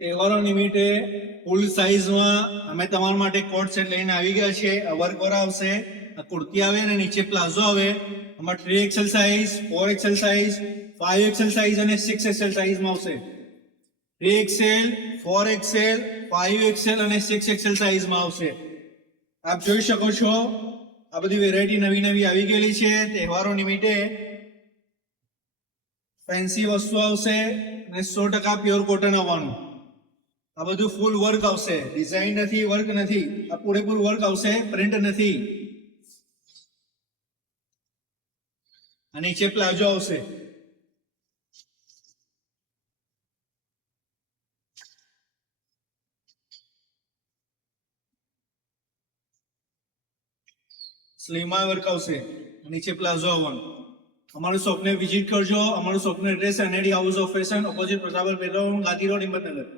તહેવારો નિમિત્તે ફૂલ સાઇઝમાં અમે તમારા માટે કોટ સેટ લઈને આવી ગયા છે. વર્કર આવશે, કુર્તી આવે અને નીચે પ્લાઝો આવે. આમાં 3XL size, 4XL size, 5XL size અને 6XL સાઇઝમાં આવશે. 3XL, 4XL, 5XL અને 6XL સાઇઝમાં આવશે. આપ જોઈ શકો છો આ બધી વેરાયટી નવી નવી આવી ગયેલી છે. તહેવારો નિમિત્તે ફેન્સી વસ્તુ આવશે અને 100% પ્યોર કોટન આવવાનું. આ બધું ફૂલ વર્ક આવશે, ડિઝાઇન નથી, વર્ક નથી, આ પૂરેપૂરું વર્ક આવશે, પ્રિન્ટ નથી. આ નીચે પ્લાઝો આવશે. સ્લીવમાં વર્ક આવશે, નીચે પ્લાઝો આવવાનું. અમારું શોપને વિઝિટ કરજો. અમારું શોપનું address NID house of fashion, opposite Pratapar petrol, Gandhi road, Himmatnagar.